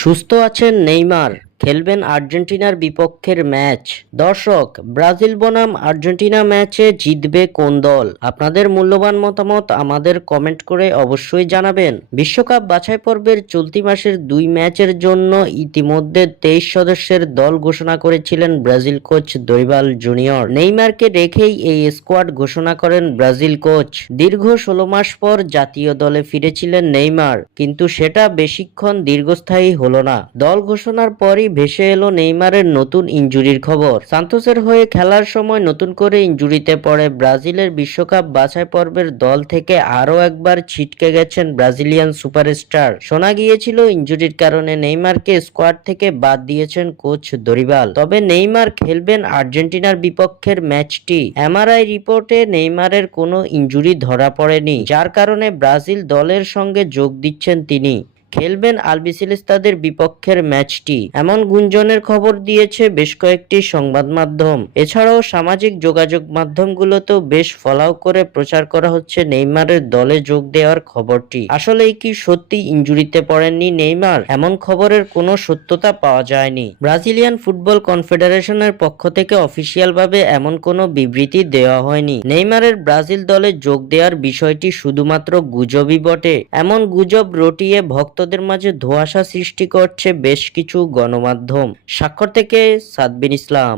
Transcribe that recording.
সুস্থ আছেন নেইমার, খেলবেন আর্জেন্টিনার বিপক্ষের ম্যাচ। দর্শক, ব্রাজিল বনাম আর্জেন্টিনা ম্যাচে জিতবে কোন দল? আপনাদের মূল্যবান মতামত আমাদের কমেন্ট করে অবশ্যই জানাবেন। বিশ্বকাপ বাছাই পর্বের চলতি মাসের 2 ম্যাচের জন্য ইতিমধ্যে 23 সদস্যের দল ঘোষণা করেছিলেন ব্রাজিল কোচ দরিবাল জুনিয়র। নেইমারকে রেখেই এই স্কোয়াড ঘোষণা করেন ব্রাজিল কোচ। দীর্ঘ 16 মাস পর জাতীয় দলে ফিরেছিলেন নেইমার, কিন্তু সেটা বেশিক্ষণ দীর্ঘস্থায়ী হলো না। দল ঘোষণার পরই ভেসে এলো নেইমারের নতুন ইনজুরির খবর। সান্তোসের হয়ে খেলার সময় নতুন করে ইনজুরিতে পড়ে ব্রাজিলের বিশ্বকাপ বাছাই পর্বের দল থেকে আরও একবার ছিটকে গেছেন ব্রাজিলিয়ান সুপারস্টার। শোনা গিয়েছিল ইনজুরির কারণে নেইমারকে স্কোয়াড থেকে বাদ দিয়েছেন কোচ দরিবাল। তবে নেইমার খেলবেন আর্জেন্টিনার বিপক্ষের ম্যাচটি। এমআরআই রিপোর্টে নেইমারের কোনো ইনজুরি ধরা পড়েনি, যার কারণে ব্রাজিল দলের সঙ্গে যোগ দিচ্ছেন তিনি। খেলবেন আলবিসেলেস্তাদের বিপক্ষের ম্যাচটি, এমন গুঞ্জনের খবর দিয়েছে বেশ কয়েকটি সংবাদ মাধ্যম। এছাড়াও সামাজিক যোগাযোগ মাধ্যমগুলোতেও বেশ ফলাও করে প্রচার করা হচ্ছে নেইমারের দলে যোগ দেওয়ার খবরটি। আসলেই কি সত্যি ইনজুরিতে পড়েননি নেইমার? এমন খবরের কোনো সত্যতা পাওয়া যায়নি। ব্রাজিলিয়ান ফুটবল কনফেডারেশনের পক্ষ থেকে অফিসিয়ালভাবে এমন কোনো বিবৃতি দেওয়া হয়নি। নেইমারের ব্রাজিল দলে যোগ দেওয়ার বিষয়টি শুধুমাত্র গুজবই বটে। এমন গুজব রটিয়ে ভক্তদের মাঝে ধোঁয়াশা সৃষ্টি করছে বেশ কিছু গণমাধ্যম। স্বাক্ষর থেকে সাদবিন ইসলাম।